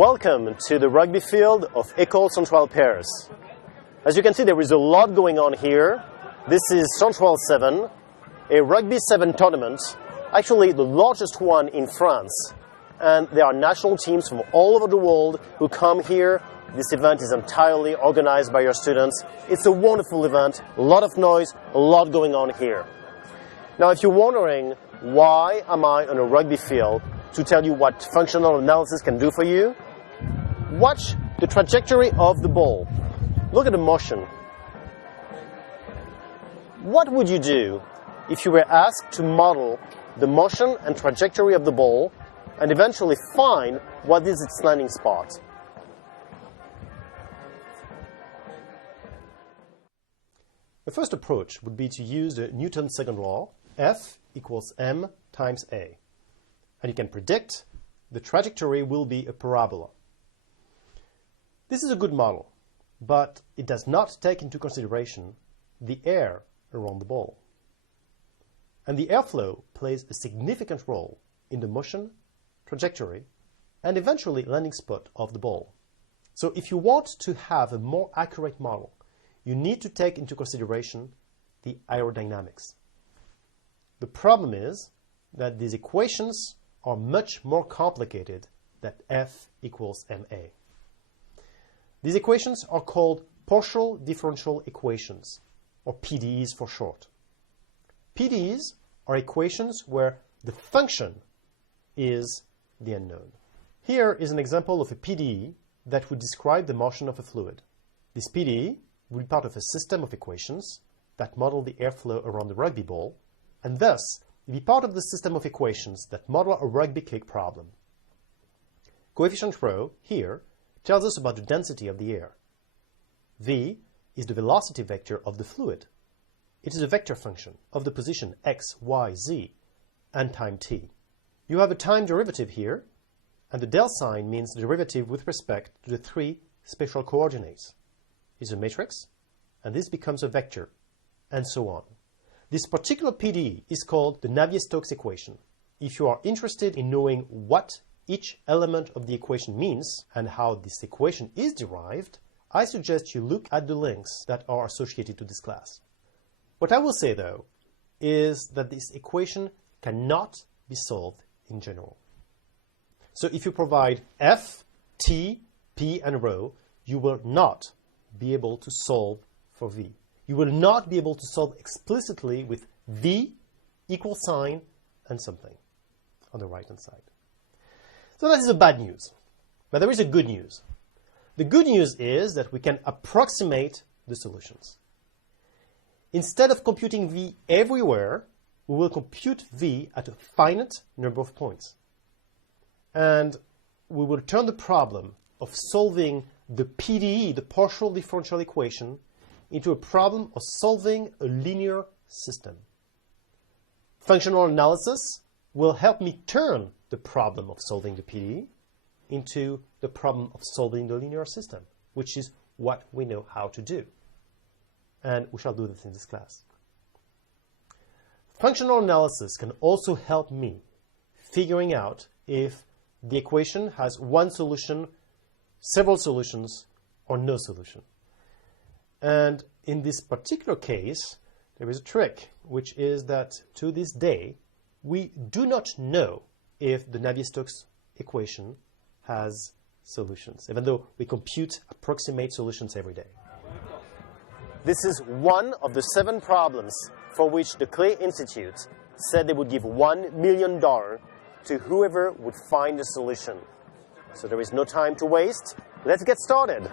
Welcome to the rugby field of École Centrale Paris. As you can see, there is a lot going on here. This is Centrale 7, a rugby 7 tournament, actually the largest one in France. And there are national teams from all over the world who come here. This event is entirely organized by your students. It's a wonderful event, a lot of noise, a lot going on here. Now, if you're wondering, why am I on a rugby field to tell you what functional analysis can do for you? Watch the trajectory of the ball. Look at the motion. What would you do if you were asked to model the motion and trajectory of the ball and eventually find what is its landing spot? The first approach would be to use the Newton's second law, F equals m times a. And you can predict the trajectory will be a parabola. This is a good model, but it does not take into consideration the air around the ball. And the airflow plays a significant role in the motion, trajectory, and eventually landing spot of the ball. So if you want to have a more accurate model, you need to take into consideration the aerodynamics. The problem is that these equations are much more complicated than F equals ma. These equations are called partial differential equations, or PDEs for short. PDEs are equations where the function is the unknown. Here is an example of a PDE that would describe the motion of a fluid. This PDE will be part of a system of equations that model the airflow around the rugby ball, and thus be part of the system of equations that model a rugby kick problem. Coefficient rho, here, tells us about the density of the air. V is the velocity vector of the fluid. It is a vector function of the position x, y, z, and time t. You have a time derivative here, and the del sign means the derivative with respect to the three spatial coordinates. It's a matrix, and this becomes a vector, and so on. This particular PDE is called the Navier-Stokes equation. If you are interested in knowing what each element of the equation means and how this equation is derived, I suggest you look at the links that are associated to this class. What I will say, though, is that this equation cannot be solved in general. So if you provide F, T, P, and rho, you will not be able to solve for V. You will not be able to solve explicitly with V equal sign and something on the right-hand side. So that is the bad news. But there is a good news. The good news is that we can approximate the solutions. Instead of computing V everywhere, we will compute V at a finite number of points. And we will turn the problem of solving the PDE, the partial differential equation, into a problem of solving a linear system. Functional analysis will help me turn the problem of solving the PDE into the problem of solving the linear system, which is what we know how to do. And we shall do this in this class. Functional analysis can also help me figuring out if the equation has one solution, several solutions, or no solution. And in this particular case, there is a trick, which is that to this day, we do not know if the Navier-Stokes equation has solutions, even though we compute approximate solutions every day. This is one of the 7 problems for which the Clay Institute said they would give $1 million to whoever would find a solution. So there is no time to waste. Let's get started.